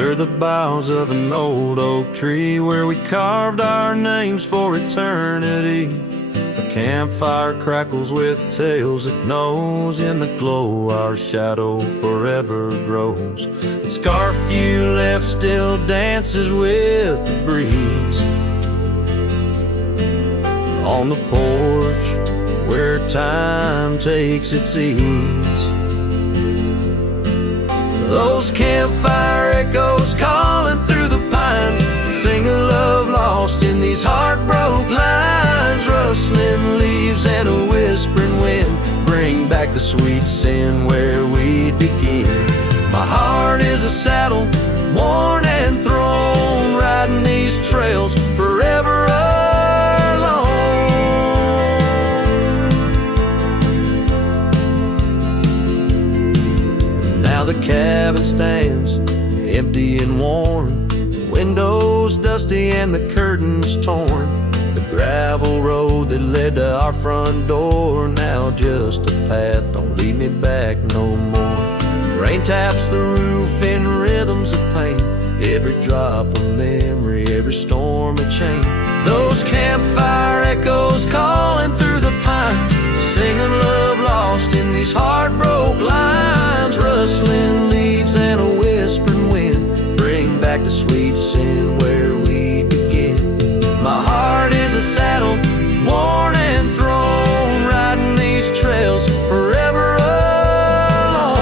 under the boughs of an old oak tree where we carved our names for eternity. A campfire crackles with tales it knows. In the glow our shadow forever grows. The scarf you left still dances with the breeze on the porch where time takes its ease. Those campfire echoes calling through the pines sing a love lost in these heartbroken lines. Rustling leaves and a whispering wind bring back the sweet sin where we begin. My heart is a saddle, worn and thrown, riding these trails forever alone. Now the cabin stands empty and worn, windows dusty and the curtains torn. The gravel road that led to our front door, now just a path, don't lead me back no more. Rain taps the roof in rhythms of pain, every drop of memory, every storm a chain. Those campfire echoes calling through the pines, singing love lost in these heartbroken lines. Rustling leaves and a whispering wind bring back the sweet sin where we begin. My heart is a saddle, worn and thrown, riding these trails forever alone.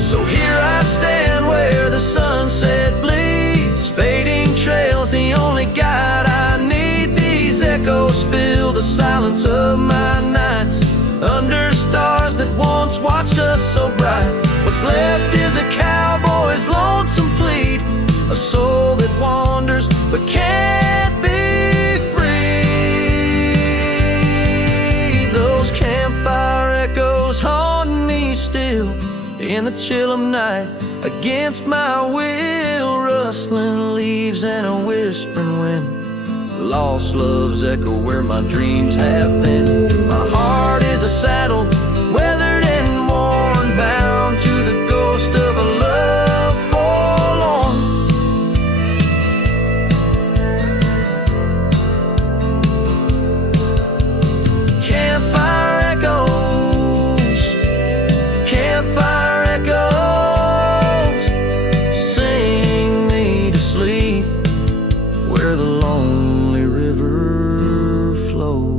So here I stand where the sunset bleeds, fading trails, the only guide I need. These echoes fill the silence of my nights, under stars that once watched us so bright. What's left is a cowboy's lonesome plead, a soul that wanders but can't be free. Those campfire echoes haunt me still in the chill of night, against my will. Rustling leaves and a whispering wind, lost love's echo where my dreams have been. My heart is a saddle, weathered and worn, bound to the ghost of a love forlorn. Campfire echoes, campfire echoes, sing me to sleep where the lonely river flows.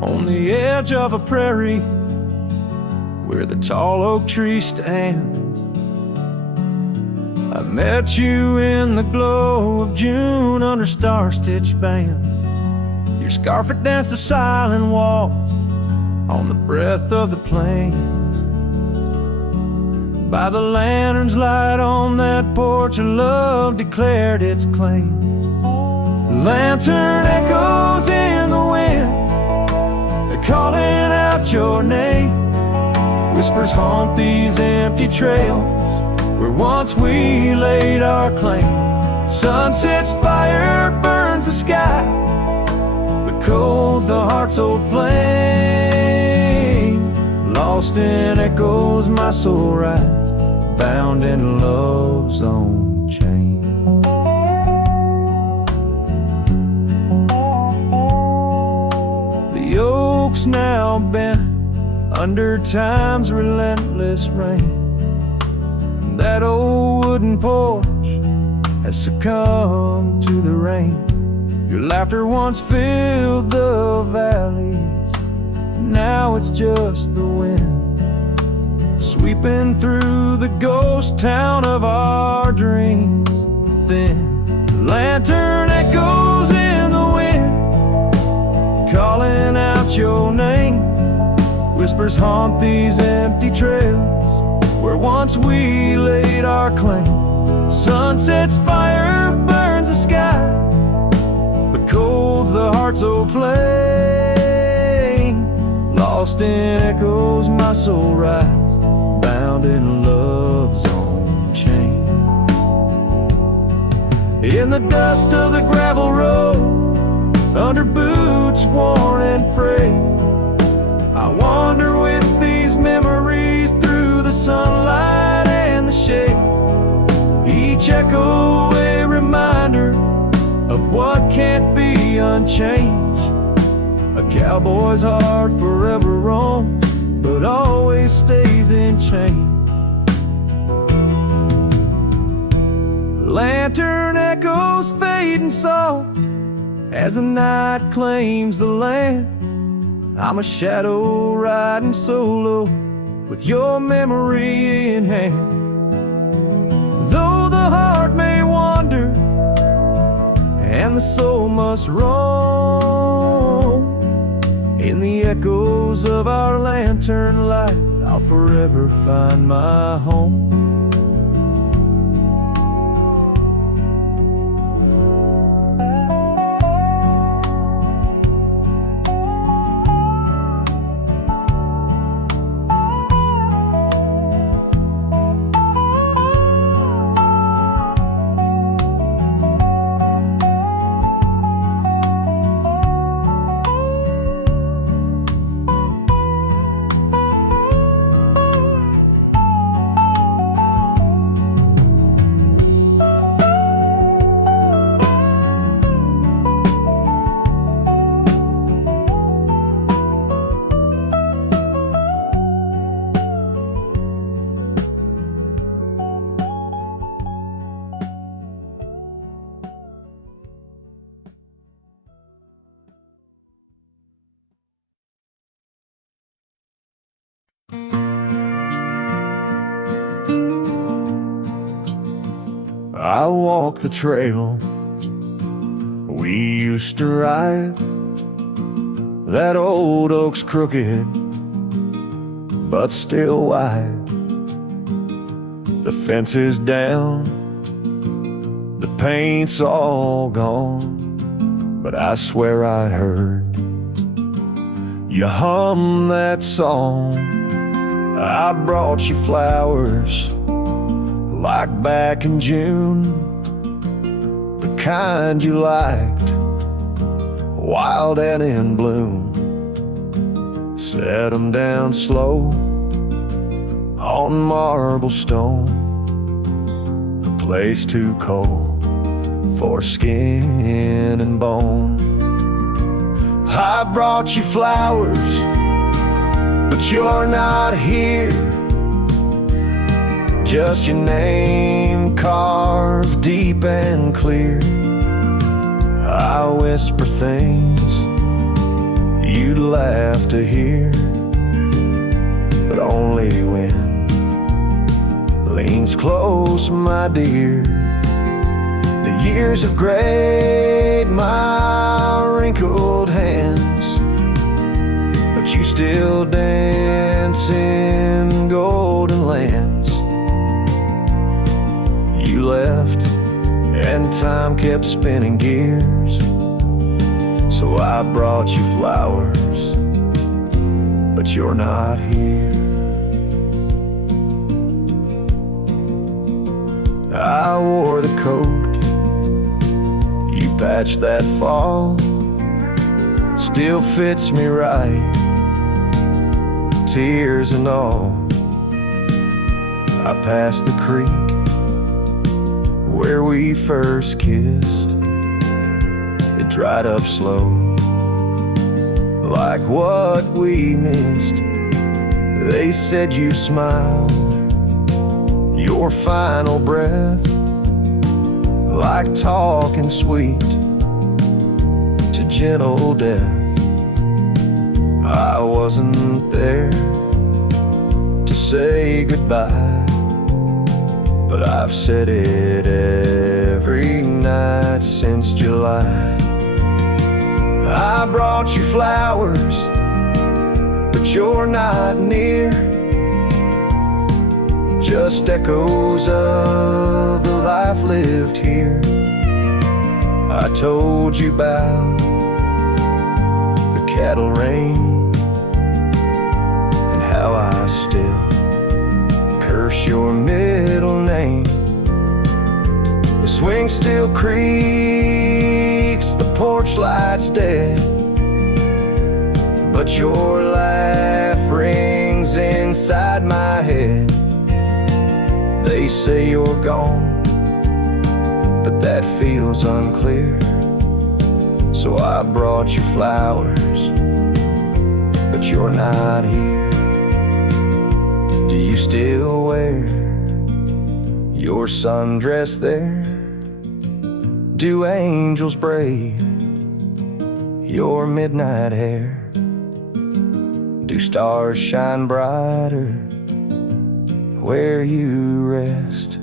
On the edge of a prairie where the tall oak tree stands, I met you in the glow of June under star-stitched bands. Your scarf had danced a silent waltz on the breath of the plains. By the lantern's light on that porch, love declared its claims. The lantern echoes in the wind, calling out your name. Whispers haunt these empty trails where once we laid our claim. Sunset's fire burns the sky, but cold the heart's old flame. Lost in echoes my soul rides, bound in love's own chain. The oak's now bent under time's relentless rain. That old wooden porch has succumbed to the rain. Your laughter once filled the valleys, now it's just the wind sweeping through the ghost town of our dreams. Thin lantern echoes in the wind, calling your name. Whispers haunt these empty trails where once we laid our claim. Sunset's fire burns the sky, but cold's the heart's old flame. Lost in echoes, my soul rides, bound in love's own chain. In the dust of the gravel road, under boots worn and frayed, I wander with these memories through the sunlight and the shade. Each echo a reminder of what can't be unchanged. A cowboy's heart forever roams, but always stays in chains. Lantern echoes fading soft as the night claims the land. I'm a shadow riding solo with your memory in hand. Though the heart may wander and the soul must roam, in the echoes of our lantern light, I'll forever find my home. I walk the trail we used to ride. That old oak's crooked, but still wide. The fence is down, the paint's all gone, but I swear I heard you hum that song. I brought you flowers like back in June, the kind you liked, wild and in bloom. Set 'em down slow on marble stone, a place too cold for skin and bone. I brought you flowers, but you're not here. Just your name carved deep and clear. I whisper things you'd laugh to hear, but only when leans close, my dear. The years have grayed my wrinkled hands, but you still dance in golden lands. You left and time kept spinning gears, so I brought you flowers, but you're not here. I wore the coat you patched that fall, still fits me right, tears and all. I passed the creek where we first kissed. It dried up slow, like what we missed. They said you smiled, your final breath, like talking sweet to gentle death. I wasn't there to say goodbye, but I've said it every night since July. I brought you flowers, but you're not near. Just echoes of the life lived here. I told you about the cattle range and how I still curse your middle name. The swing still creaks, the porch light's dead, but your laugh rings inside my head. They say you're gone, but that feels unclear. So I brought you flowers, but you're not here. Do you still wear your sundress there? Do angels braid your midnight hair? Do stars shine brighter where you rest?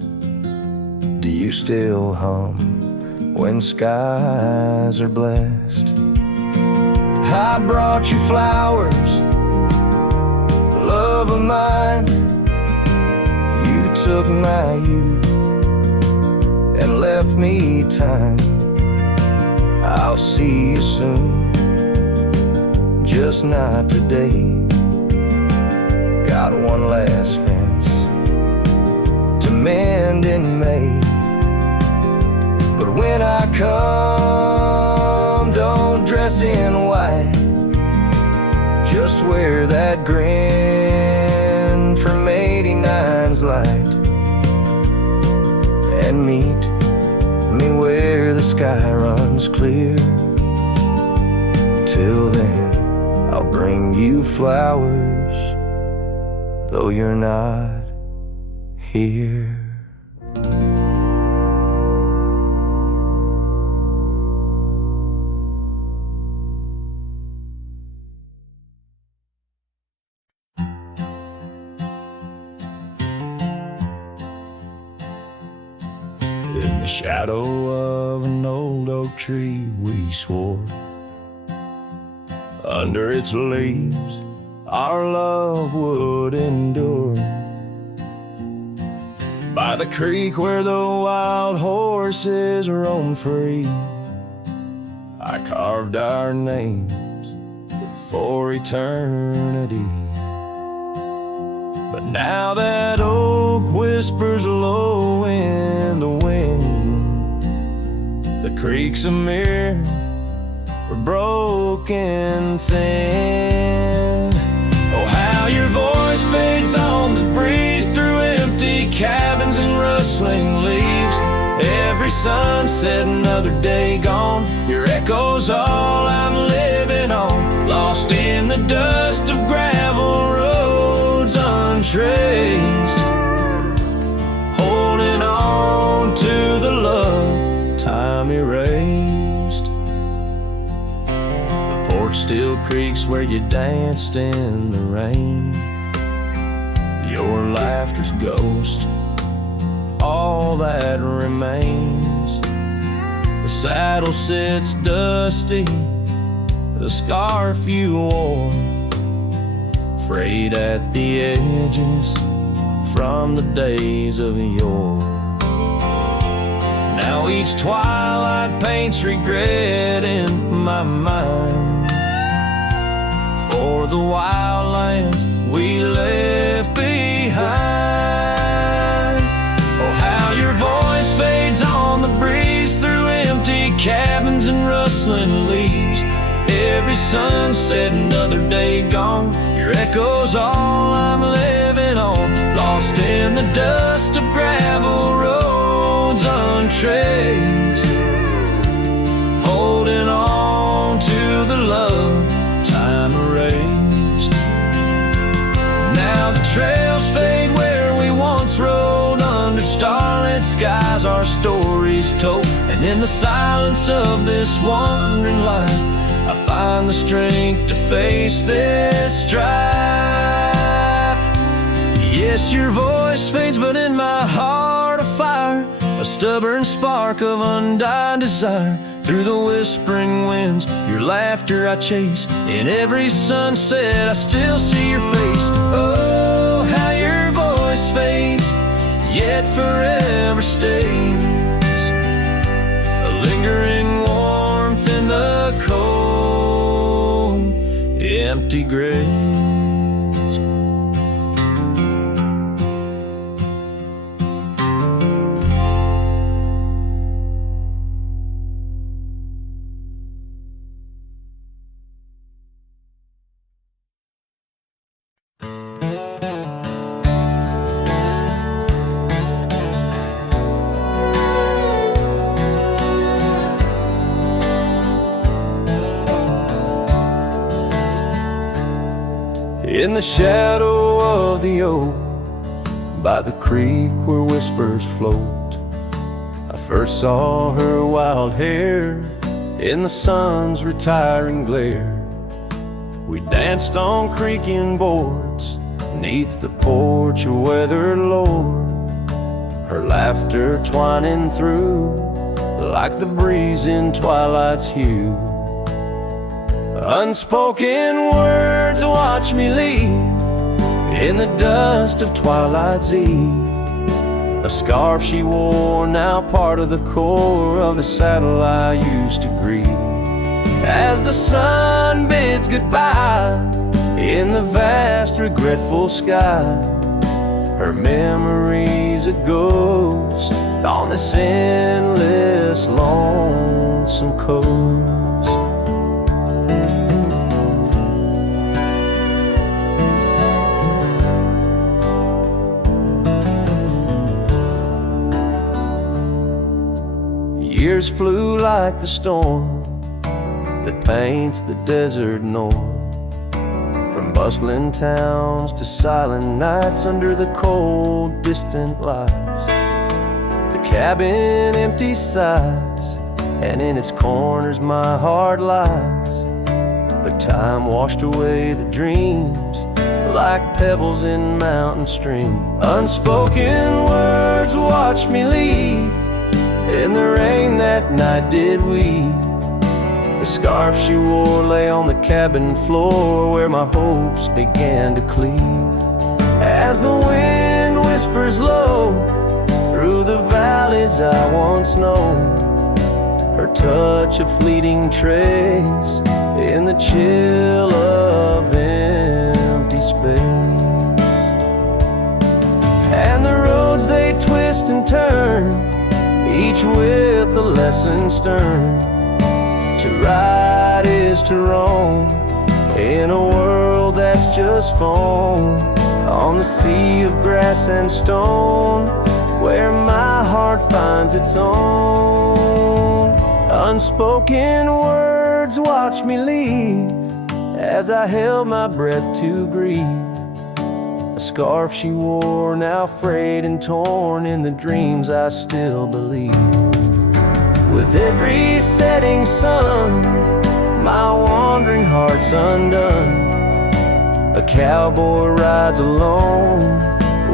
Do you still hum when skies are blessed? I brought you flowers, love of mine. You took my youth and left me time. I'll see you soon, just not today. Got one last fence to mend in May. But when I come, don't dress in white. Just wear that grin from 89's light, and meet me where the sky runs clear. Till then, I'll bring you flowers, though you're not here. In the shadow of an old oak tree we swore, under its leaves our love would endure. By the creek where the wild horses roam free, I carved our names for eternity. But now that oak whispers low in the wind, the creek's a mirror for broken thin. Oh, how your voice fades on the breeze through empty cabins and rustling leaves. Every sunset, another day gone. Your echo's all I'm living on, lost in the dust of gravel roads untraced, holding on to the love time erased. The porch still creaks where you danced in the rain. Your laughter's ghost, all that remains. The saddle sits dusty, the scarf you wore, frayed at the edges from the days of yore. Now each twilight paints regret in my mind for the wild lands we left behind. Oh, how your voice fades on the breeze through empty cabins and rustling leaves. Every sunset, another day gone. Your echo's all I'm living on, lost in the dust of gravel roads untraced, holding on to the love time erased. Now the trails fade where we once rode, under starlit skies our stories told. And in the silence of this wandering life, I find the strength to face this strife. Yes, your voice fades, but in my heart a fire, a stubborn spark of undying desire Through the whispering winds, your laughter I chase. In every sunset, I still see your face. Oh, how your voice fades, yet forever stays. A lingering warmth in the cold, empty graves. In the shadow of the oak, by the creek where whispers float, I first saw her wild hair in the sun's retiring glare. We danced on creaking boards neath the porch of weathered lore, her laughter twining through like the breeze in twilight's hue. Unspoken words watch me leave in the dust of twilight's eve. A scarf she wore, now part of the core of the saddle I used to grieve. As the sun bids goodbye in the vast regretful sky, her memory's a ghost on this endless lonesome coast. Years flew like the storm that paints the desert north, from bustling towns to silent nights under the cold, distant lights. The cabin empty sighs, and in its corners my heart lies. But time washed away the dreams like pebbles in mountain stream. Unspoken words watch me leave in the rain that night did weep. The scarf she wore lay on the cabin floor where my hopes began to cleave. As the wind whispers low through the valleys I once known, her touch a fleeting trace in the chill of empty space. And the roads they twist and turn, each with a lesson stern. To ride is to roam in a world that's just foam, on the sea of grass and stone where my heart finds its own. Unspoken words watch me leave as I held my breath to grieve. A scarf she wore, now frayed and torn in the dreams I still believe. With every setting sun, my wandering heart's undone. A cowboy rides alone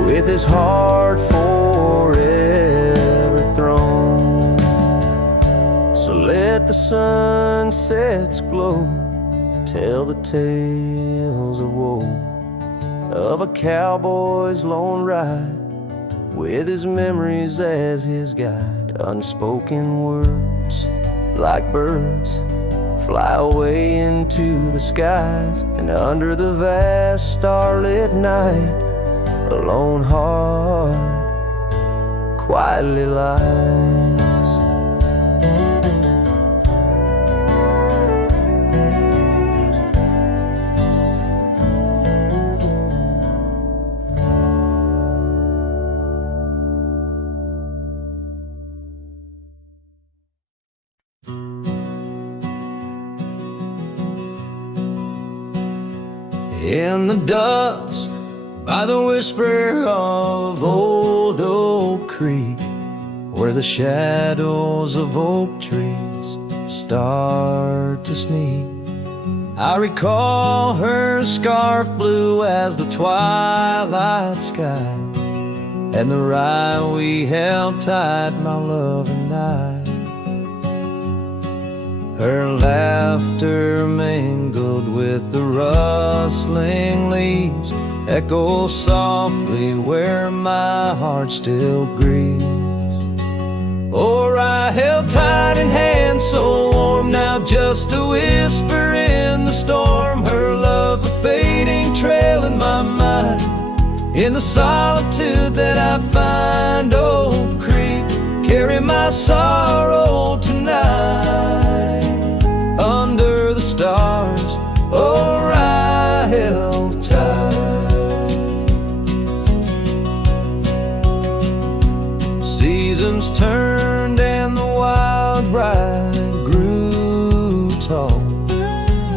with his heart forever thrown. So let the sunsets glow, tell the tales of woe, of a cowboy's lone ride with his memories as his guide. Unspoken words like birds fly away into the skies, and under the vast starlit night a lone heart quietly lies. In the dusk, by the whisper of old Oak Creek, where the shadows of oak trees start to sneak, I recall her scarf blue as the twilight sky, and the rye we held tight, my love and I. Her laughter mingled with the rustling leaves echoes softly where my heart still grieves. Or I held tight in hands so warm, now just a whisper in the storm. Her love a fading trail in my mind, in the solitude that I find. Old Creek, carry my sorrow tonight. Under the stars, or I held tight. Seasons turned and the wild ride grew tall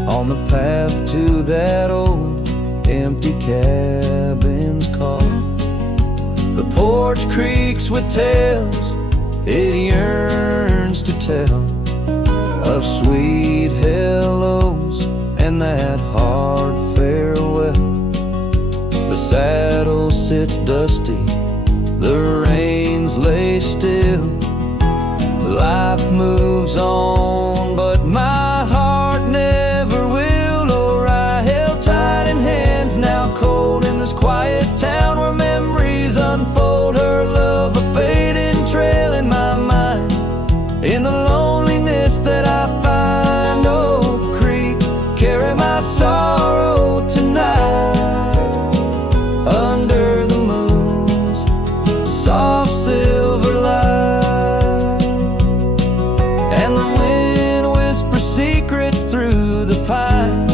on the path to that old empty cabin's call. The porch creaks with tales it yearns to tell, of sweet hellos and that hard farewell. The saddle sits dusty, the reins lay still. Life moves on, but my heart never will. Or I held tight in hands now cold in this quiet town where memories unfold. Her love a fading trail in my mind, in the loneliness that I find. Old Creek, carry my sorrow tonight. Under the moon's soft silver light, and the wind whispers secrets through the pines,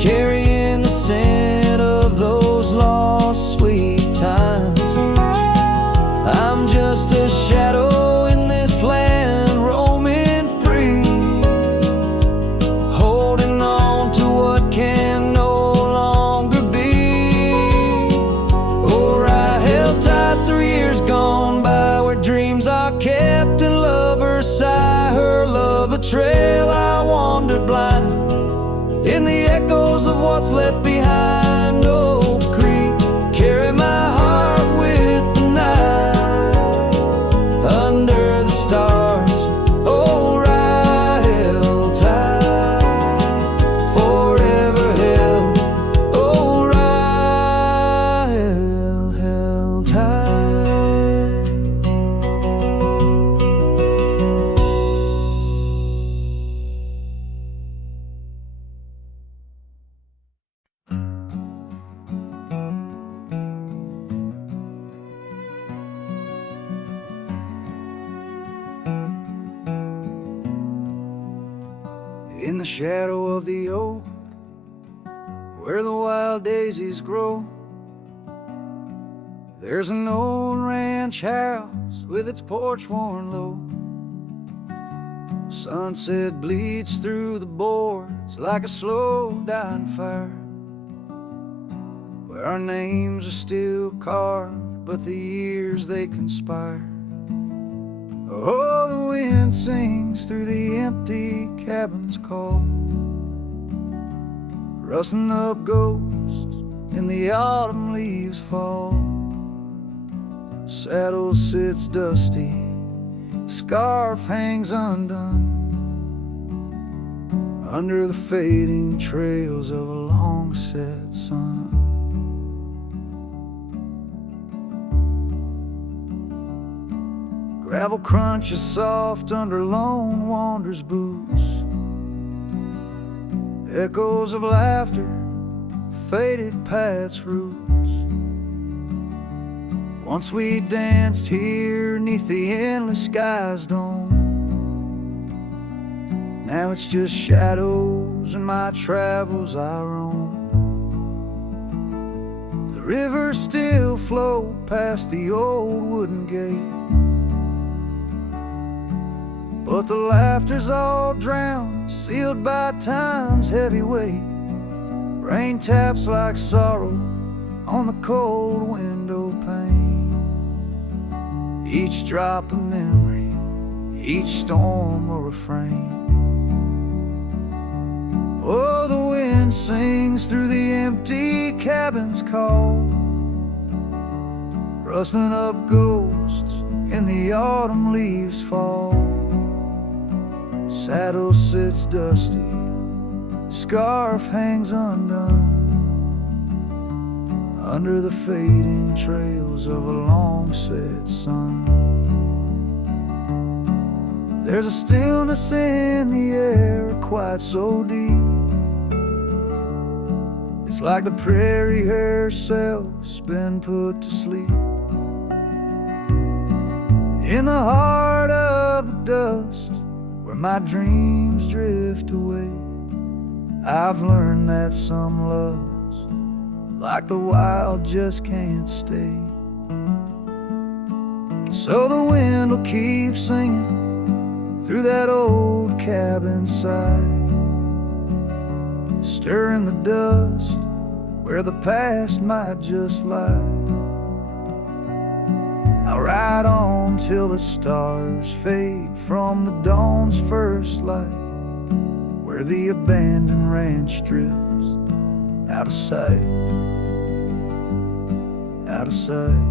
carrying the scent of those lost sweet times. I'm just a shadow in this land, roaming free, holding on to what can no longer be. Or I held tight 3 years gone by, where dreams are kept and lovers sigh. Her love a trail I wandered blind, in the echoes of what's left behind. Old Creek, carry my heart with the night. Under the stars, oh, I held tight. Forever held, oh, I held tight. In the shadow of the oak, where the wild daisies grow, there's an old ranch house with its porch worn low. Sunset bleeds through the boards like a slow dying fire, where our names are still carved, but the years they conspire. Oh, the wind sings through the empty cabin's call, rustling up ghosts in the autumn leaves fall. Saddle sits dusty, scarf hangs undone, under the fading trails of a long set sun. Gravel crunches soft under lone wanderer's boots, echoes of laughter, faded paths roots. Once we danced here neath the endless sky's dome, now it's just shadows and my travels I roam. The rivers still flow past the old wooden gate, but the laughter's all drowned, sealed by time's heavy weight. Rain taps like sorrow on the cold window pane, each drop a memory, each storm a refrain. Oh, the wind sings through the empty cabin's call, rustling up ghosts in the autumn leaves fall. Saddle sits dusty, scarf hangs undone under the fading trails of a long-set sun. There's a stillness in the air, a quiet so deep. It's like the prairie herself's been put to sleep. In the heart of the dust, where my dreams drift away, I've learned that some loves, like the wild, just can't stay. So the wind will keep singing through that old cabin side, stirring the dust where the past might just lie. I'll ride on till the stars fade from the dawn's first light, where the abandoned ranch drifts out of sight, out of sight.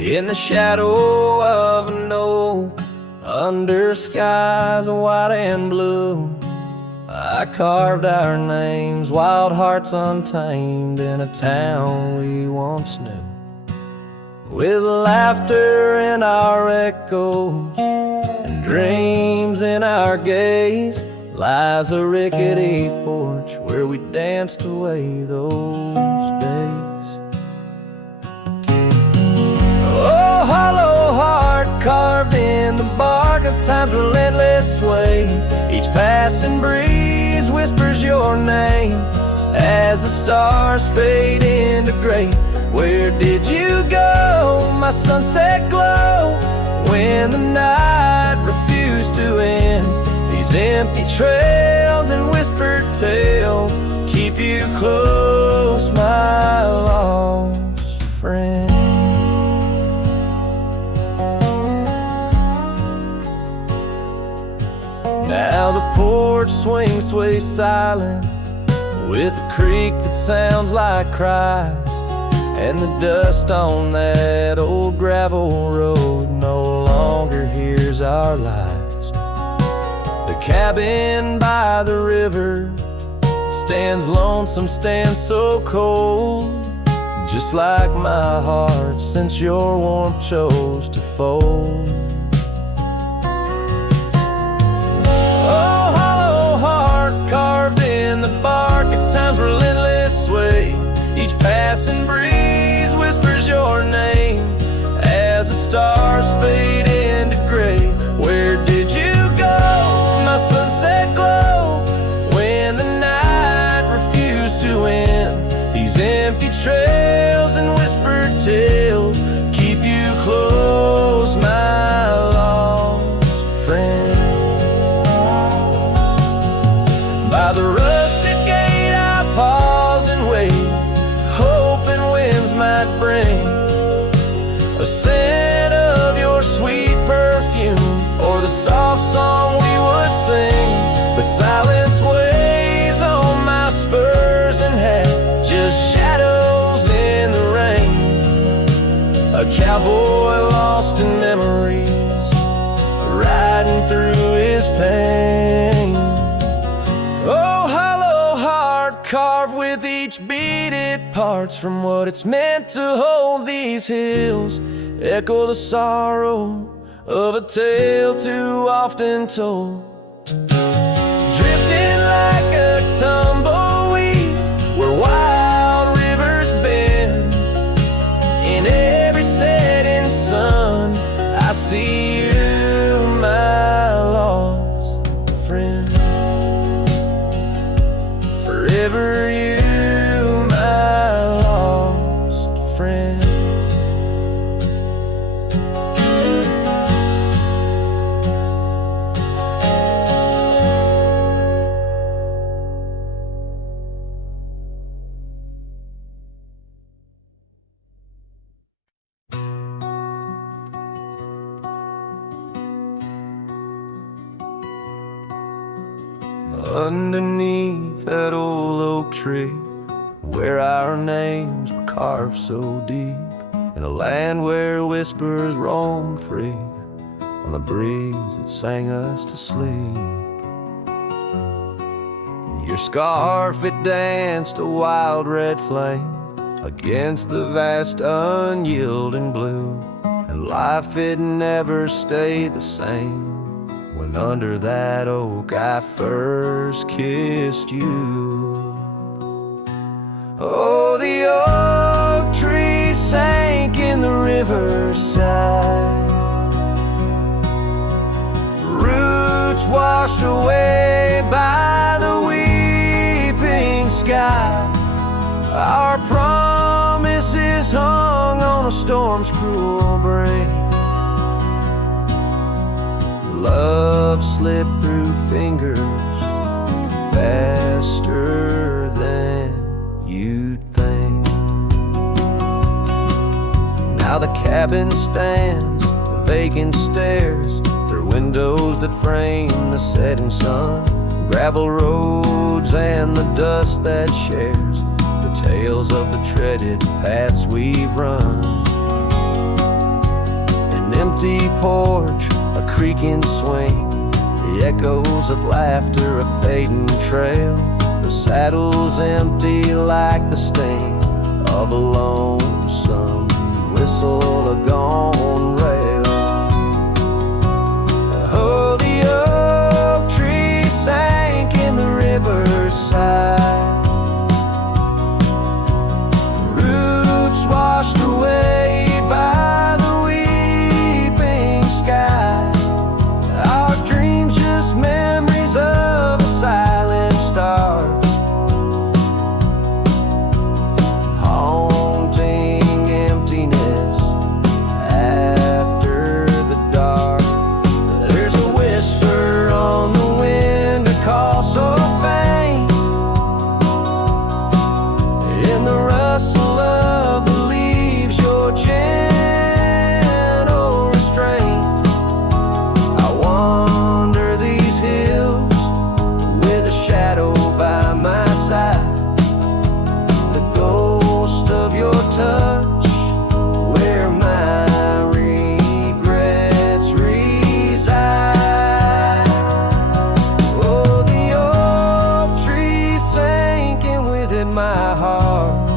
In the shadow of an oak, under skies of white and blue, I carved our names, wild hearts untamed, in a town we once knew. With laughter in our echoes and dreams in our gaze, lies a rickety porch where we danced away those days. Oh, hollow heart carved in the bark of time's relentless sway, each passing breeze whispers your name as the stars fade into gray. Where did you go, my sunset glow, when the night refused to end? These empty trails and whispered tales keep you close, my lost friend. Now the porch swings, sways silent, with a creak that sounds like cries, and the dust on that old gravel road no longer hears our lies. The cabin by the river stands lonesome, stands so cold, just like my heart since your warmth chose to fold. Oh, hollow heart carved in the bark at time's relentless sway, each passing breeze whispers your name as the stars fade into gray. Where did you go, my sunset glow, when the night refused to end? These empty trails and whispered tales keep you close, my lost friend. By the rusted gate I pause and wait, hoping winds might bring a scent of your sweet perfume, or the soft song we would sing. But silence weighs on my spurs and hat, just shadows in the rain. A cowboy lost in memories, riding through his pain. Oh, hollow heart carved with each beaded parts from what it's meant to hold. These hills echo the sorrow of a tale too often told, drifting like a tumbleweed where wild rivers bend. In every setting sun I see you, my lost friend. Forever you, my lost friend. underneath that old oak tree, where our names were carved so deep, in a land where whispers roamed free on the breeze that sang us to sleep. Your scarf, it danced a wild red flame against the vast unyielding blue, and life, it never stayed the same when under that oak I first kissed you. Oh, the oak tree sank in the riverside, roots washed away by the weeping sky. Our promises hung on a storm's cruel break. Love slipped through fingers faster than you'd think. Now the cabin stands, the vacant stairs, through windows that frame the setting sun, gravel roads and the dust that shares the tales of the treaded paths we've run. An empty porch, a creaking swing, the echoes of laughter, a fading trail, the saddle's empty like the sting of a lonesome whistle, a gone rail. Oh, the oak tree sank in the riverside, roots washed away by the weeping sky. Our dreams just memories of a silent star, haunting emptiness after the dark. There's a whisper on the wind, a call so faint, in the rustle of the leaves, your gentle restraint. I wander these hills with a shadow by my side, the ghost of your touch, where my regrets reside. Oh, the oak tree sank, and with it my heart,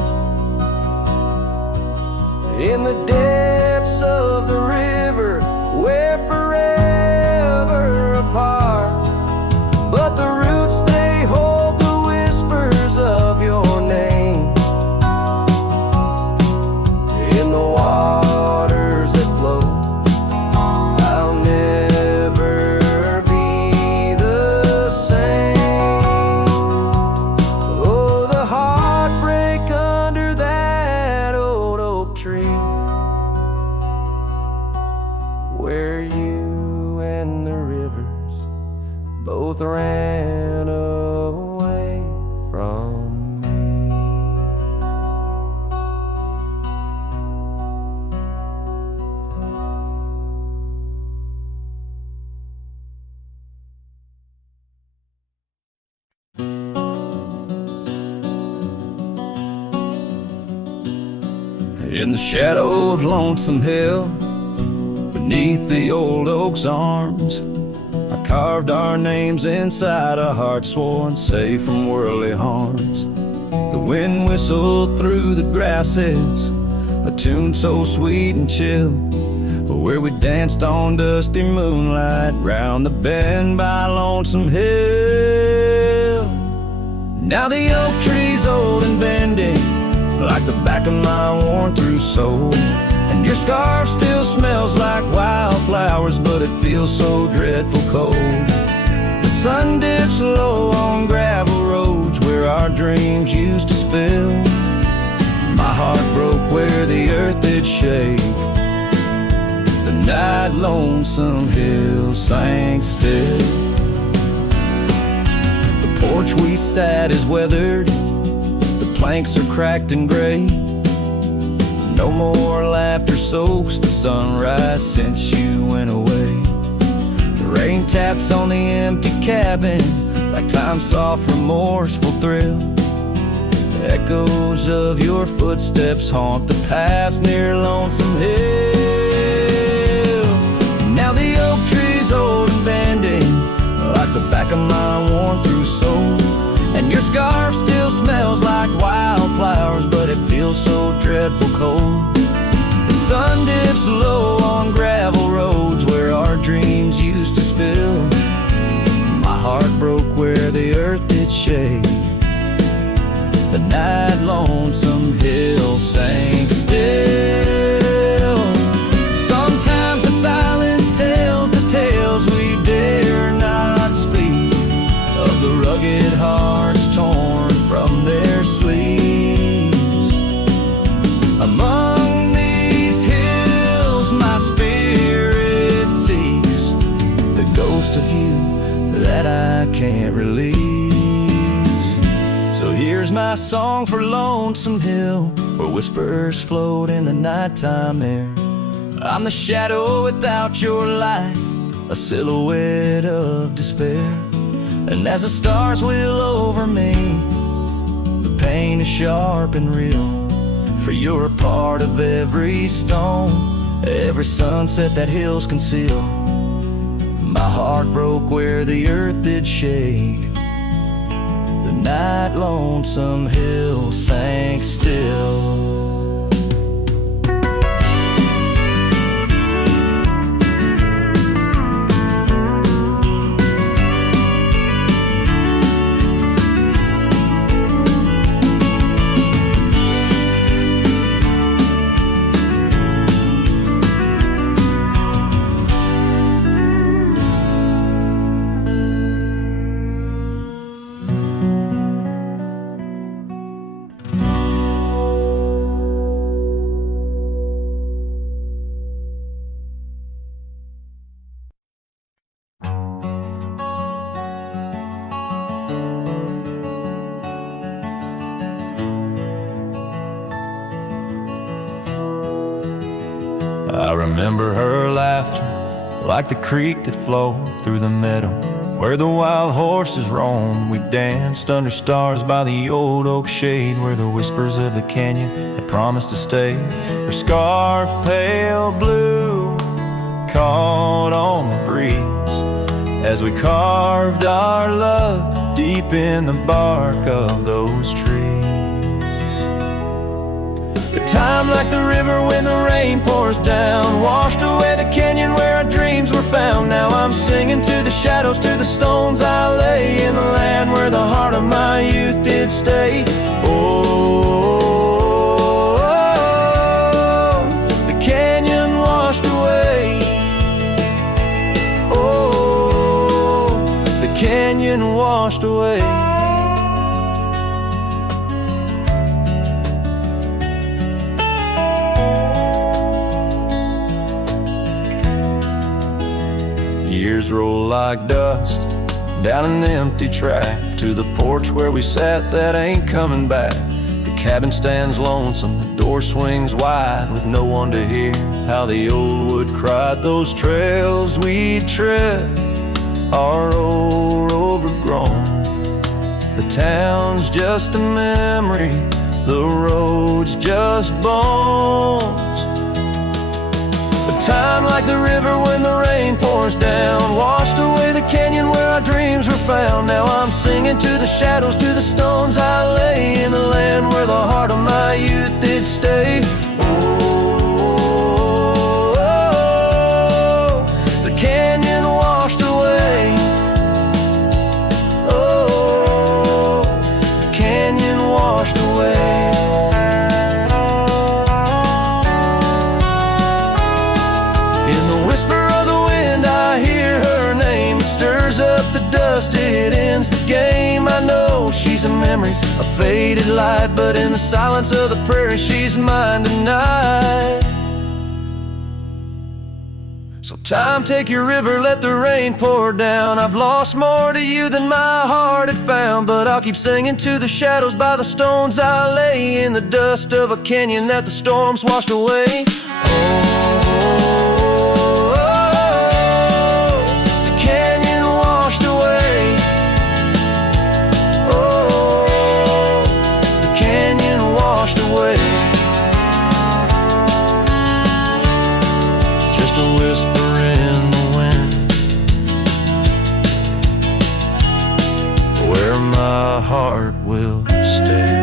in the depths of the river, we're forever apart. But the roots, they hold the whispers of your name in the waters that flow. I'll never be the same. Oh, the heartbreak under that old oak tree, where you and the rivers both ran away from me. In the shadow of Lonesome Hill, beneath the old oak's arms, I carved our names inside a heart sworn safe from worldly harms. The wind whistled through the grasses, a tune so sweet and chill, where we danced on dusty moonlight round the bend by Lonesome Hill. Now the oak tree's old and bending, like the back of my worn-through soul, and your scarf still smells like wildflowers, but it feels so dreadful cold. The sun dips low on gravel roads where our dreams used to spill. My heart broke where the earth did shake, the night Lonesome Hill sank still. The porch we sat is weathered, the planks are cracked and gray. No more laughter soaks the sunrise since you went away. The rain taps on the empty cabin like time's soft, remorseful thrill. Echoes of your footsteps haunt the paths near Lonesome Hill. Now the oak tree's old and bending, like the back of my worn-through soul. And your scarf still smells like wildflowers, but it feels so dreadful cold. The sun dips low on gravel roads where our dreams used to spill. My heart broke where the earth did shake. The night lonesome hill sank still. Sometimes the silence tells the tales we dare not speak, of the rugged hearts torn from their sleeves. Among these hills my spirit seeks the ghost of you that I can't release. So here's my song for Lonesome Hill, where whispers float in the nighttime air. I'm the shadow without your light, a silhouette of despair. And as the stars wheel over me, the pain is sharp and real. For you're a part of every stone, every sunset that hills conceal. My heart broke where the earth did shake. The night lonesome hill sank still. I remember her laughter, like the creek that flowed through the meadow where the wild horses roamed. We danced under stars by the old oak shade where the whispers of the canyon had promised to stay. Her scarf, pale blue, caught on the breeze as we carved our love deep in the bark of those trees. Time like the river when the rain pours down, washed away the canyon where our dreams were found. Now I'm singing to the shadows, to the stones I lay in the land where the heart of my youth did stay. Oh, the canyon washed away. Oh, the canyon washed away. Years roll like dust down an empty track to the porch where we sat that ain't coming back. The cabin stands lonesome, the door swings wide with no one to hear how the old wood cried. Those trails we'd tread are old, overgrown. The town's just a memory, the road's just bones. Time like the river when the rain pours down, washed away the canyon where our dreams were found. Now I'm singing to the shadows, to the stones I lay in the land where the heart of my youth did stay. Oh, the canyon washed away. Oh, the canyon washed away. Up the dust, it ends the game. I know she's a memory, a faded light, but in the silence of the prairie, she's mine tonight. So time, take your river, let the rain pour down. I've lost more to you than my heart had found, but I'll keep singing to the shadows by the stones I lay in the dust of a canyon that the storms washed away. heart will stay.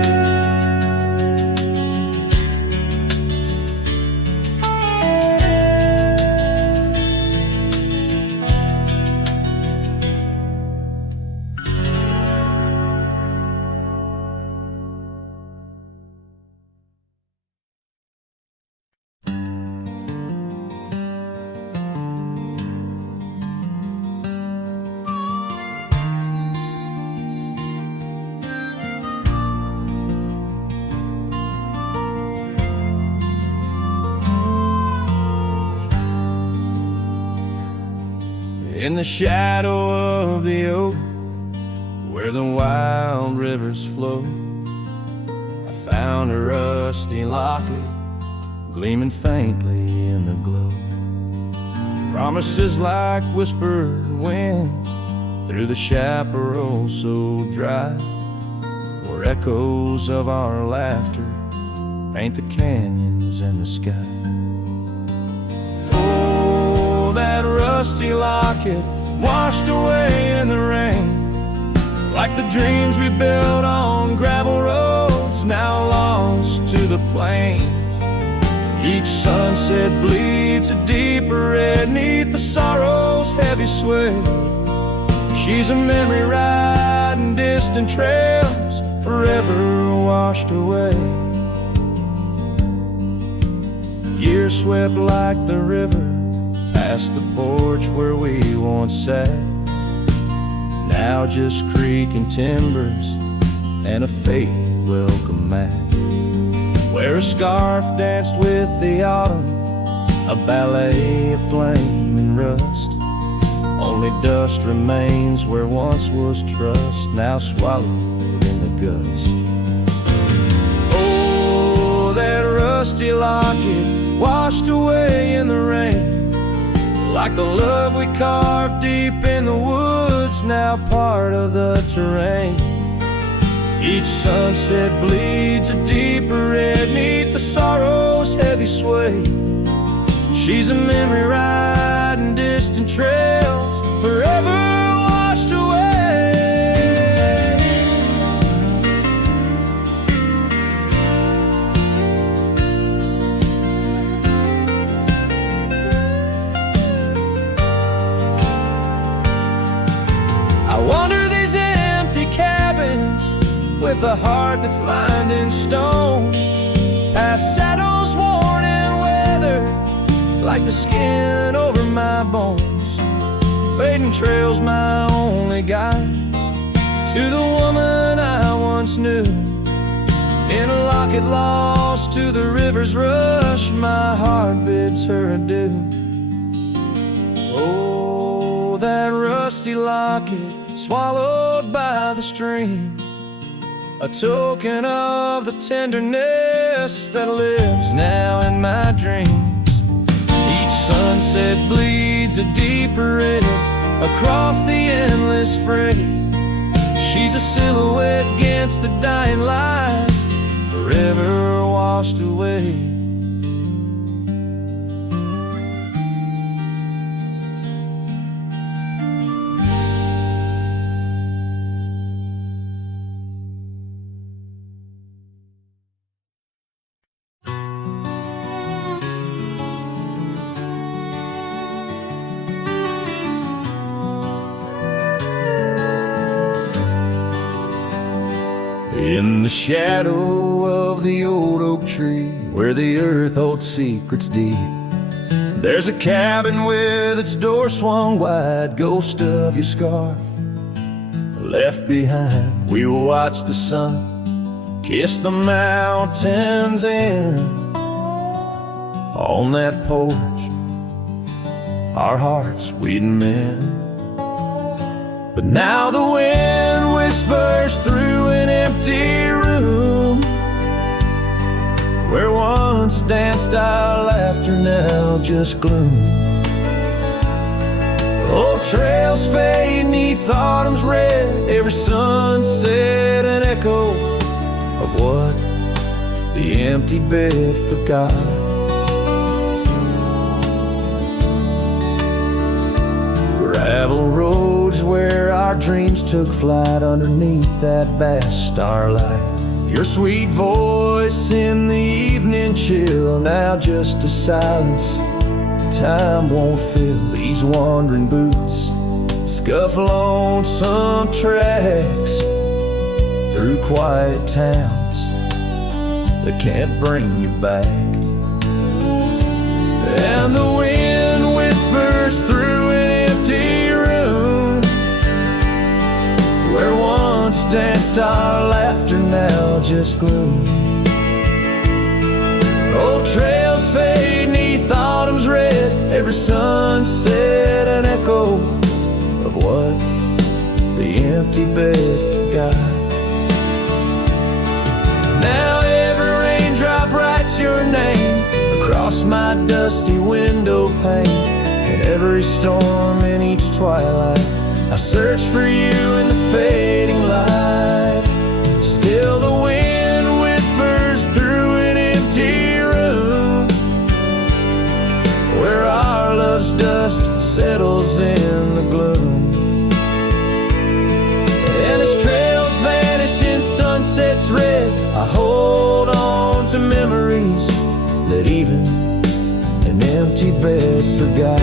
In the shadow of the oak, where the wild rivers flow, I found a rusty locket gleaming faintly in the glow. Promises like whispered winds through the chaparral so dry, where echoes of our laughter paint the canyons and the sky. That rusty locket washed away in the rain, like the dreams we built on gravel roads now lost to the plains. Each sunset bleeds a deeper red neath the sorrow's heavy sway. She's a memory riding distant trails, forever washed away. Years swept like the river past the porch where we once sat, now just creaking timbers and a faded welcome mat, where a scarf danced with the autumn, a ballet of flame and rust. Only dust remains where once was trust, now swallowed in the gust. Oh, that rusty locket washed away in the rain, like the love we carved deep in the woods, now part of the terrain. Each sunset bleeds a deeper red neath the sorrow's heavy sway. She's a memory riding distant trails, forever washed away. I wander these empty cabins with a heart that's lined in stone, past shadows worn and weathered like the skin over my bones. Fading trails my only guides to the woman I once knew. In a locket lost to the river's rush, my heart bids her adieu. Oh, that rusty locket swallowed by the stream, a token of the tenderness that lives now in my dreams. Each sunset bleeds a deeper red across the endless fray. She's a silhouette against the dying light, forever washed away. In the shadow of the old oak tree, where the earth holds secrets deep, there's a cabin with its door swung wide, ghost of your scarf left behind. We will watch the sun kiss the mountains in. On that porch, our hearts we'd mend. But now the wind whispers through an empty room, where once danced our laughter, now just gloom. Old trails fade neath autumn's red, every sunset an echo of what the empty bed forgot. Gravel roads where our dreams took flight underneath that vast starlight. Your sweet voice in the evening chill, now just a silence time won't fill. These wandering boots scuffle on some tracks through quiet towns that can't bring you back. And the wind whispers through an empty room where once danced our laughter, now just gloom. Old trails fade neath autumn's red, every sunset an echo of what the empty bed forgot. Now every raindrop writes your name across my dusty window pane, and every storm in each twilight I search for you in the fading light. Still the wind whispers through an empty room where our love's dust settles in the gloom. And as trails vanish in sunset's red, I hold on to memories that even an empty bed forgot.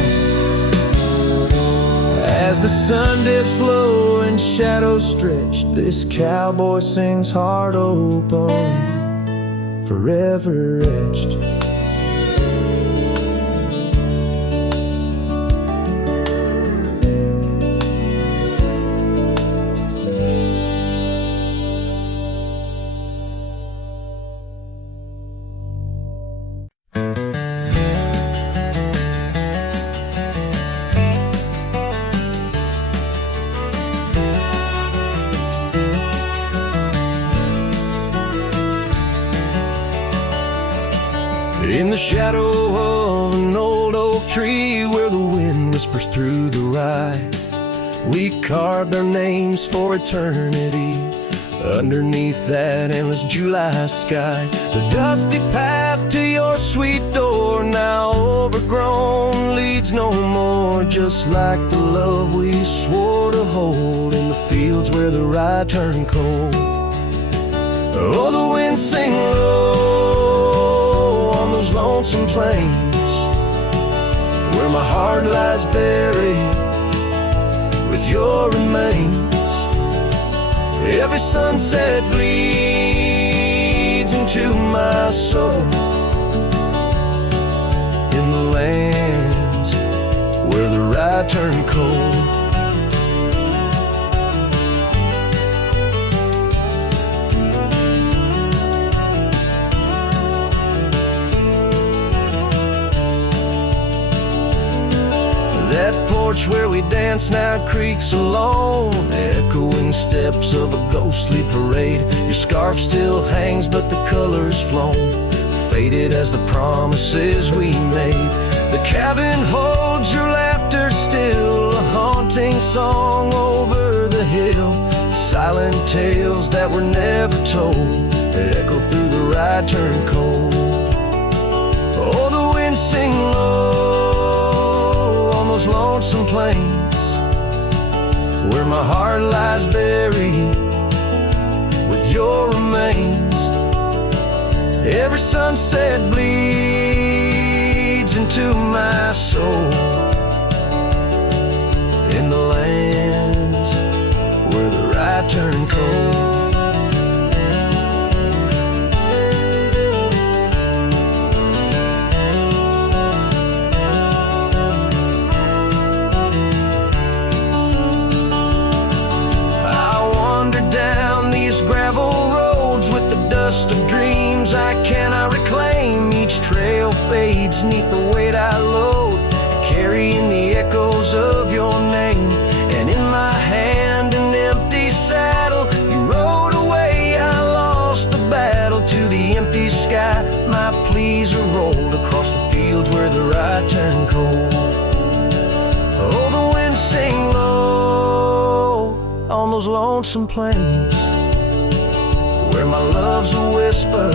As the sun dips low and shadows stretch, this cowboy sings heart open, forever etched. In the shadow of an old oak tree where the wind whispers through the rye, we carved our names for eternity underneath that endless July sky. The dusty path to your sweet door, now overgrown, leads no more, just like the love we swore to hold in the fields where the rye turned cold. Oh, the wind sing low on those lonesome plains where my heart lies buried with your remains. Every sunset bleeds into my soul in the lands where the rye turned cold. That porch where we dance now creaks alone, echoing steps of a ghostly parade. Your scarf still hangs but the color's flown, faded as the promises we made. The cabin holds your laughter still, a haunting song over the hill. Silent tales that were never told, that echo through the rye turned cold. Oh, the wind sing low those lonesome plains where my heart lies buried with your remains. Every sunset bleeds into my soul in the lands where the rye turned cold. Gravel roads with the dust of dreams I cannot reclaim. Each trail fades neath the weight I load, carrying the echoes of your name. And in my hand an empty saddle, you rode away, I lost the battle. To the empty sky my pleas are rolled, across the fields where the rye turned cold. Oh, the wind sing low on those lonesome plains where my love's a whisper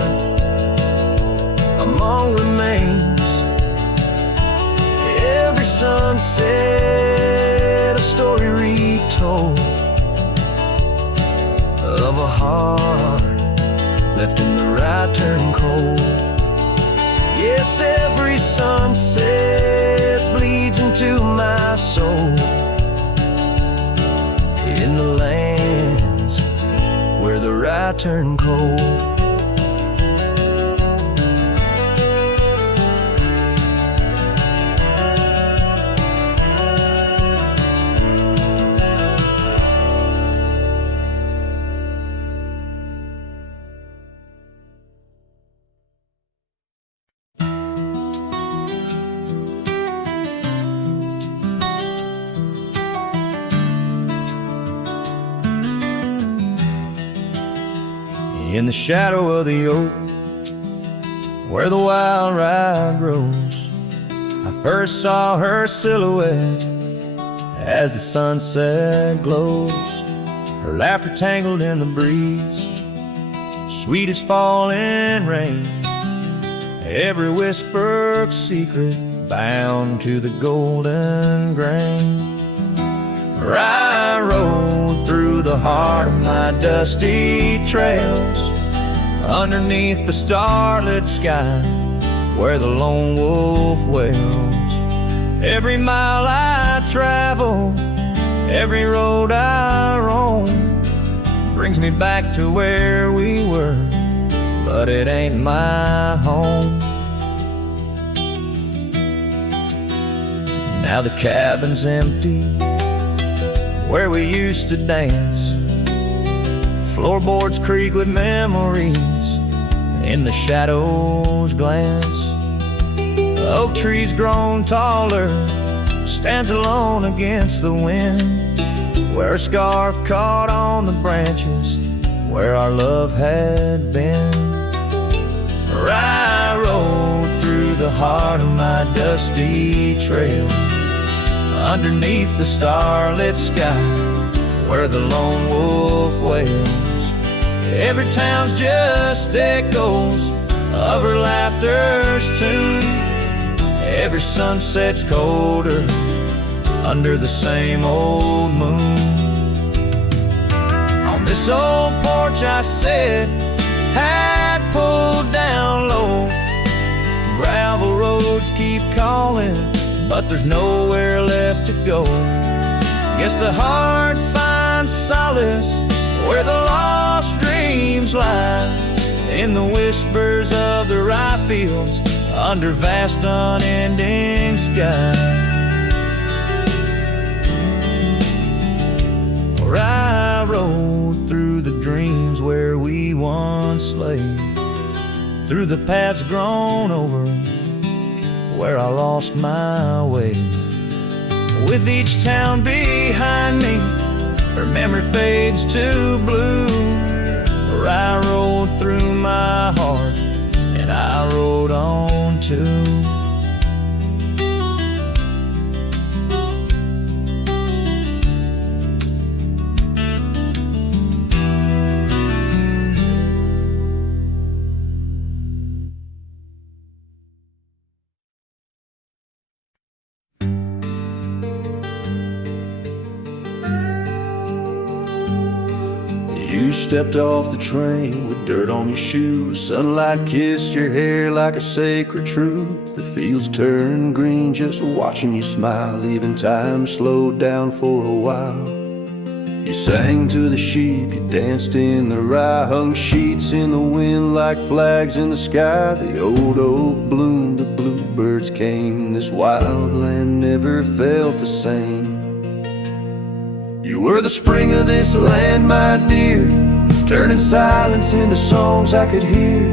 among remains. Every sunset a story retold, turn cold. In the shadow of the oak, where the wild rye grows, I first saw her silhouette as the sunset glows. Her laughter tangled in the breeze, sweet as falling rain, every whispered secret bound to the golden grain. I rode through the heart of my dusty trails, underneath the starlit sky where the lone wolf wails. Every mile I travel, every road I roam, brings me back to where we were, but it ain't my home. Now the cabin's empty where we used to dance, floorboards creak with memories, in the shadows glance. The oak tree's grown taller, stands alone against the wind, where a scarf caught on the branches, where our love had been. I rode through the heart of my dusty trail, underneath the starlit sky where the lone wolf wails. Every town's just echoes of her laughter's tune, every sunset's colder under the same old moon. On this old porch I sat, hat pulled down low, gravel roads keep calling, but there's nowhere left to go. Guess the heart finds solace where the lost dreams lie, in the whispers of the rye fields under vast unending sky. Where I rode through the dreams where we once lay, through the paths grown over where I lost my way. With each town behind me, her memory fades to blue. Where I rode through my heart, and I rode on too. You stepped off the train with dirt on your shoes. Sunlight kissed your hair like a sacred truth. The fields turned green just watching you smile. Even time slowed down for a while. You sang to the sheep, you danced in the rye, hung sheets in the wind like flags in the sky. The old oak bloomed, the bluebirds came. This wild land never felt the same. You were the spring of this land, my dear, turning silence into songs I could hear.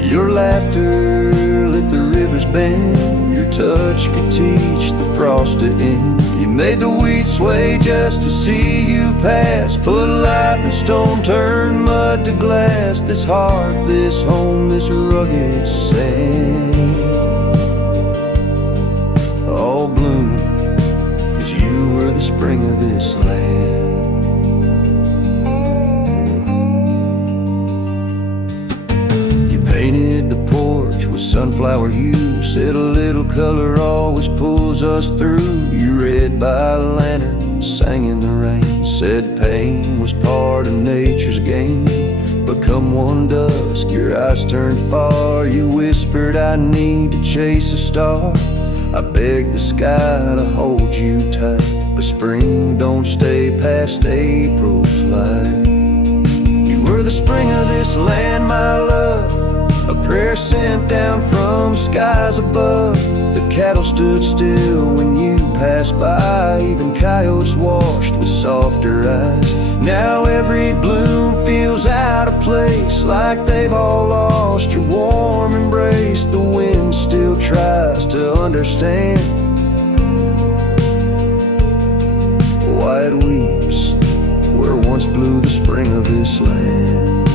Your laughter lit the river's bend, your touch could teach the frost to end. You made the weeds sway just to see you pass, put life in stone, turn mud to glass. This heart, this home, this rugged sand, all bloom, 'cause you were the spring of this land. You painted the porch with sunflower hue, said a little color always pulls us through. You read by a lantern, sang in the rain, said pain was part of nature's game. But come one dusk, your eyes turned far. You whispered, I need to chase a star. I begged the sky to hold you tight, but spring don't stay past April's light. You were the spring of this land, my love, a prayer sent down from skies above. The cattle stood still when you passed by, even coyotes washed with softer eyes. Now every bloom feels out of place, like they've all lost your warm embrace. The wind still tries to understand why it weeps where once blew the spring of this land.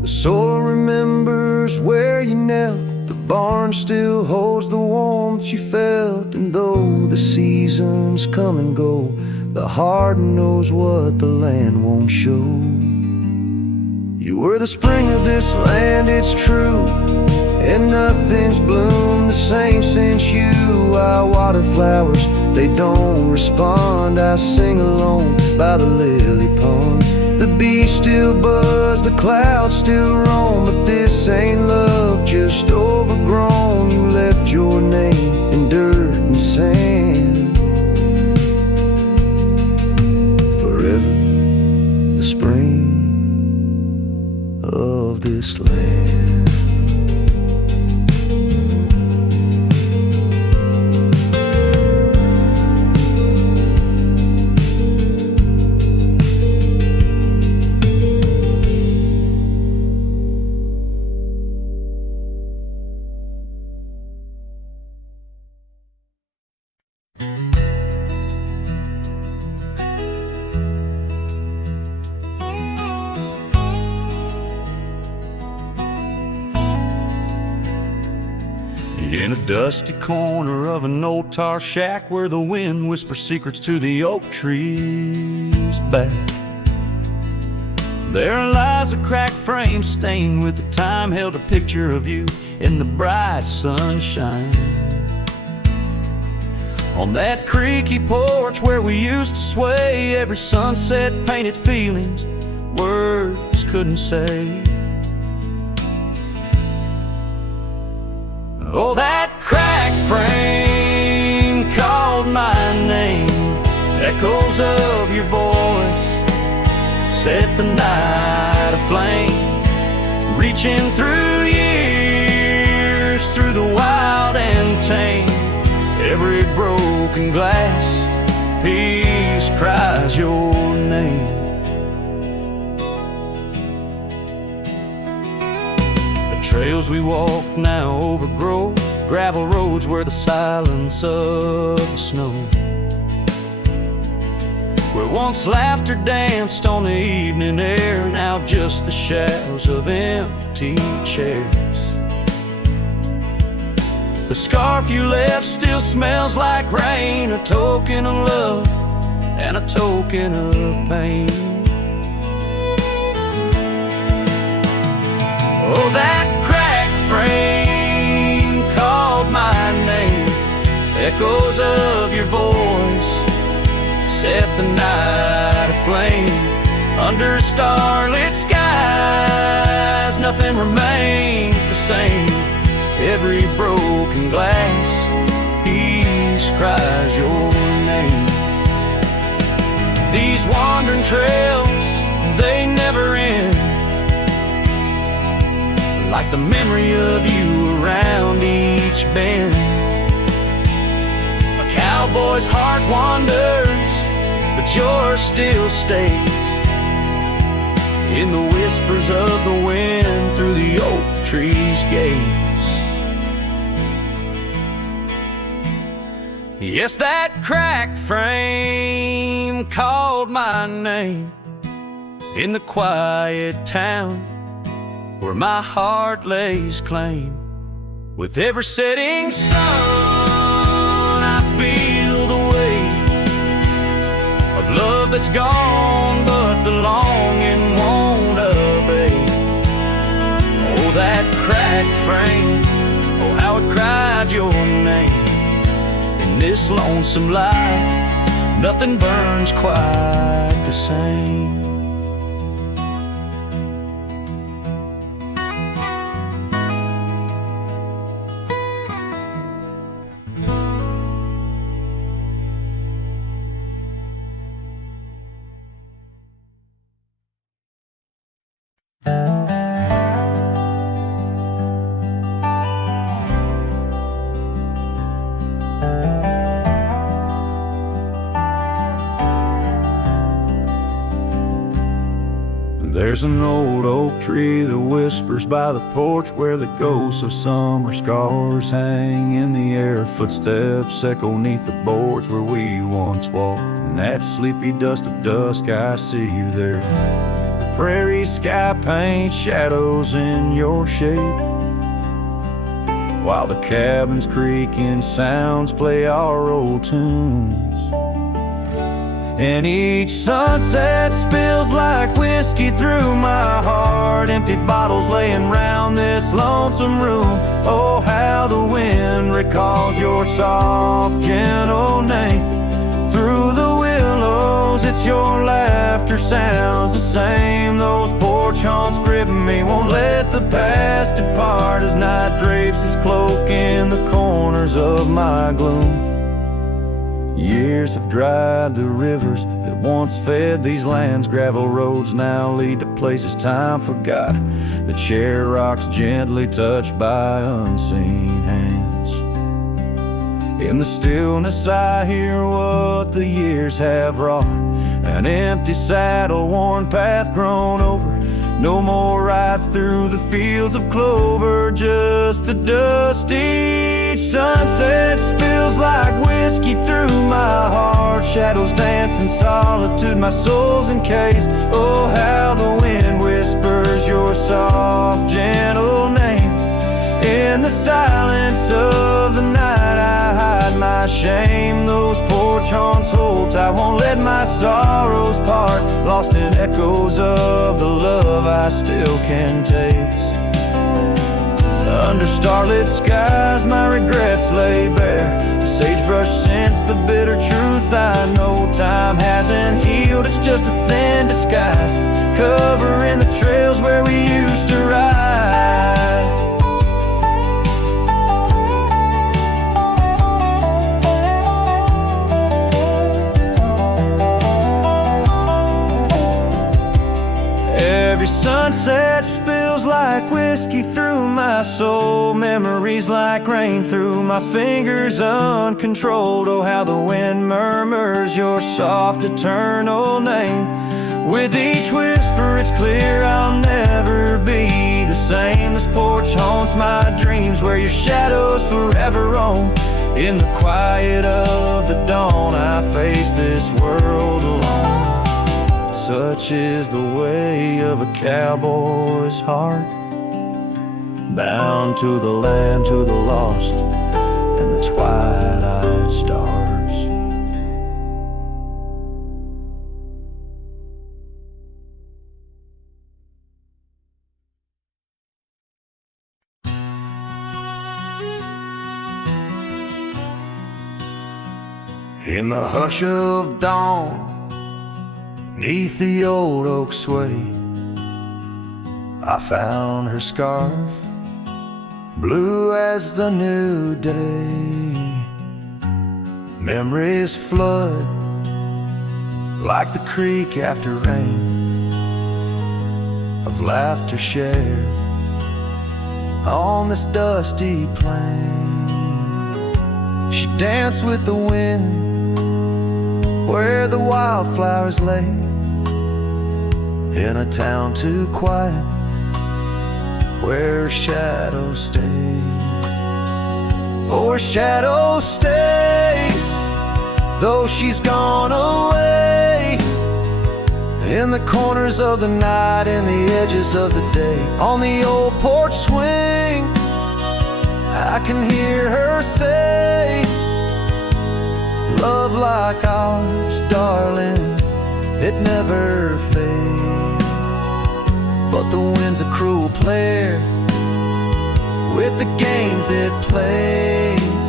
The soil remembers where you knelt, the barn still holds the warmth you felt, and though the seasons come and go, the heart knows what the land won't show. You were the spring of this land, it's true, and nothing's bloomed the same since you. I water flowers, they don't respond. I sing alone by the lily pond. The bees still buzz, the clouds still roam, but this ain't love, just overgrown. You left your name in dirt and sand. Forever the spring of this land. In a dusty corner of an old tar shack, where the wind whispers secrets to the oak trees back, there lies a cracked frame stained with the time, held a picture of you in the bright sunshine. On that creaky porch where we used to sway, every sunset painted feelings words couldn't say. Oh, that cracked frame called my name. Echoes of your voice set the night aflame, reaching through years, through the wild and tame. Every broken glass piece cries your name. Trails we walk now overgrow, gravel roads where the silence of the snow, where once laughter danced on the evening air, now just the shadows of empty chairs. The scarf you left still smells like rain, a token of love and a token of pain. Oh, that frame called my name. Echoes of your voice set the night aflame. Under starlit skies, nothing remains the same. Every broken glass piece cries your name. These wandering trails, they never end, like the memory of you around each bend. A cowboy's heart wanders, but yours still stays in the whispers of the wind through the oak tree's gaze. Yes, that cracked frame called my name in the quiet town where my heart lays claim. With every setting sun, I feel the weight of love that's gone, but the longing won't abate. Oh, that cracked frame, oh, how it cried your name. In this lonesome life, nothing burns quite the same. There's an old oak tree that whispers by the porch, where the ghosts of summer scars hang in the air. Footsteps echo neath the boards where we once walked. In that sleepy dust of dusk, I see you there. The prairie sky paints shadows in your shape, while the cabin's creaking sounds play our old tunes. And each sunset spills like whiskey through my heart. Empty bottles laying round this lonesome room. Oh, how the wind recalls your soft, gentle name. Through the willows, it's your laughter sounds the same. Those porch haunts grip me, won't let the past depart, as night drapes its cloak in the corners of my gloom. Years have dried the rivers that once fed these lands. Gravel roads now lead to places time forgot. The chair rocks gently touched by unseen hands. In the stillness I hear what the years have wrought. An empty saddle, worn path grown over. No more rides through the fields of clover, just the dusty. Each sunset spills like whiskey through my heart. Shadows dance in solitude, my soul's encased. Oh, how the wind whispers your soft, gentle name. In the silence of the night I hide my shame. Those porch haunts hold tight, won't let my sorrows part. Lost in echoes of the love I still can taste. Under starlit skies my regrets lay bare. The sagebrush scents the bitter truth I know. Time hasn't healed, it's just a thin disguise, covering the trails where we used to ride. Every sunset spills like whiskey through my soul. Memories like rain through my fingers uncontrolled. Oh, how the wind murmurs your soft eternal name. With each whisper it's clear I'll never be the same. This porch haunts my dreams, where your shadows forever roam. In the quiet of the dawn I face this world alone. Such is the way of a cowboy's heart, bound to the land, to the lost, and the twilight stars. In the hush of dawn, 'neath the old oak sway, I found her scarf, blue as the new day. Memories flood like the creek after rain, of laughter shared on this dusty plain. She danced with the wind where the wildflowers lay, in a town too quiet where her shadow stays. Oh, her shadow stays, though she's gone away. In the corners of the night, in the edges of the day, on the old porch swing, I can hear her say, love like ours, darling, it never fades. But the wind's a cruel player with the games it plays.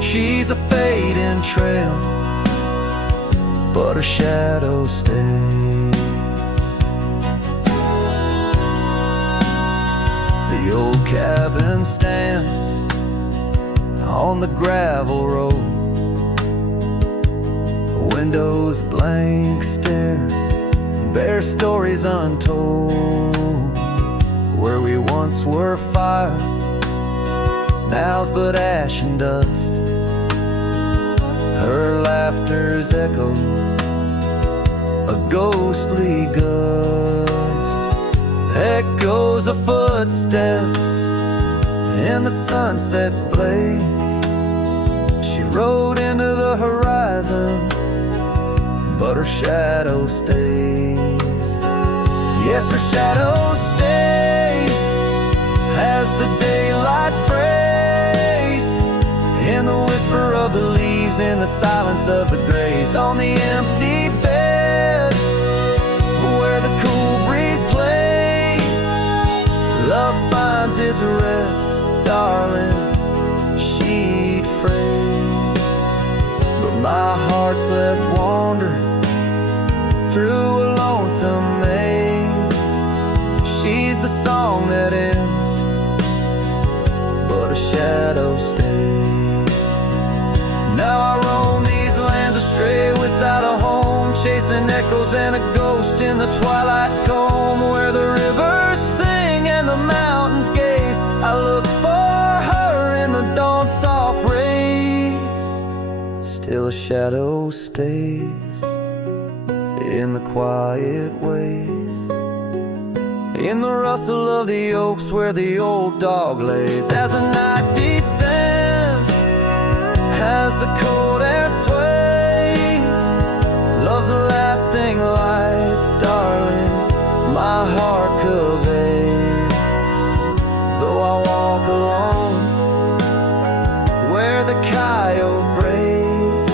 She's a fading trail, but her shadow stays. The old cabin stands on the gravel road, windows blank stare, bare stories untold. Where we once were fire, now's but ash and dust. Her laughter's echo, a ghostly gust. echoes of footsteps in the sunset's blaze. She rode into the horizon, but her shadow stays. Yes, her shadow stays as the daylight frays in the whisper of the leaves, in the silence of the grays, on the empty bed where the cool breeze plays. Love finds its rest, darling, she'd phrase. But my heart's left wandering through a lonesome maze. She's the song that ends, but a shadow stays. Now I roam these lands astray without a home, chasing echoes and a ghost in the twilight's comb, where the rivers sing and the mountains gaze. I look for her in the dawn's soft rays. Still a shadow stays in the quiet ways, in the rustle of the oaks where the old dog lays. As the night descends, as the cold air sways, love's a lasting light, darling, my heart conveys. Though I walk alone where the coyote brays,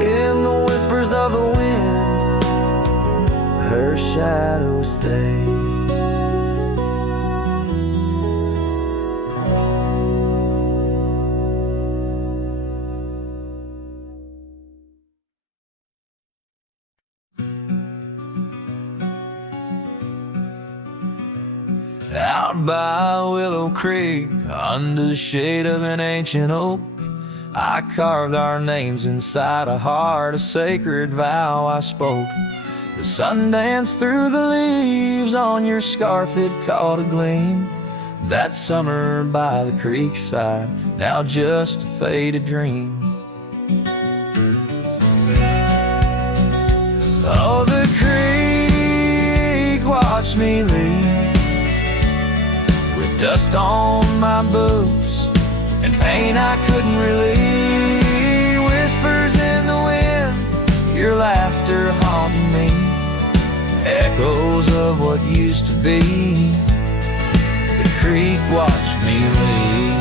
in the whispers of the wind, her shadow stays. Out by Willow Creek, under the shade of an ancient oak, I carved our names inside a heart, a sacred vow I spoke. The sun danced through the leaves on your scarf, it caught a gleam. That summer by the creek side, now just a faded dream. Oh, the creek watched me leave, with dust on my boots and pain I couldn't relieve. Whispers in the wind, your laughter haunting me, echoes of what used to be. The creek watched me leave.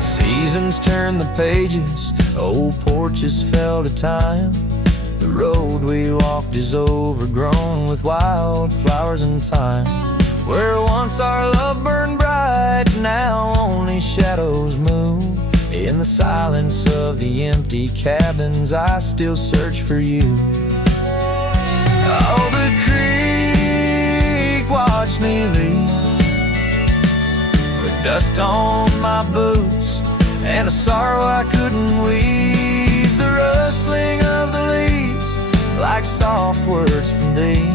Seasons turn the pages, old porches fell to time. The road we walked is overgrown with wildflowers and thyme. Where once our love burned bright, now only shadows move. In the silence of the empty cabins, I still search for you. Oh, the creek watched me leave, with dust on my boots and a sorrow I couldn't weave. The rustling of the leaves, like soft words from thee,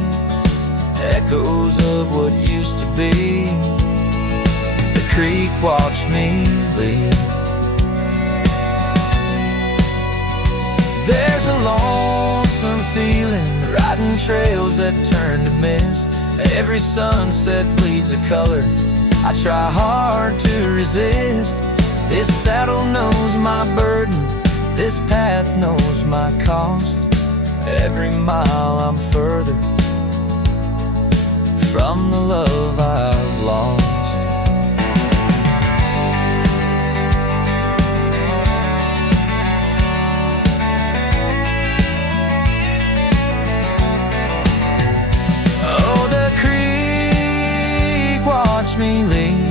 echoes of what used to be. The creek watched me leave. There's a lonesome feeling, riding trails that turn to mist. Every sunset bleeds a color I try hard to resist. This saddle knows my burden, this path knows my cost. Every mile I'm further from the love I've lost. Oh, the creek watched me leave,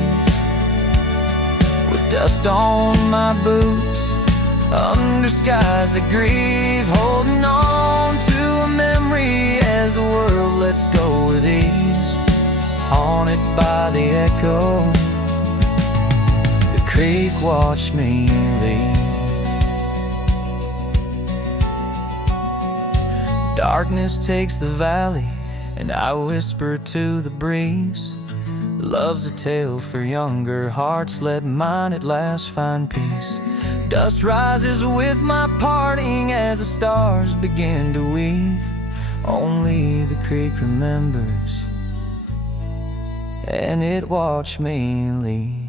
with dust on my boots, under skies that grieve, holding on to a memory as the world lets go with ease, haunted by the echo. The creek watched me leave. Darkness takes the valley, and I whisper to the breeze, love's a tale for younger hearts, let mine at last find peace. Dust rises with my parting as the stars begin to weave only the creek remembers, and it watched me leave.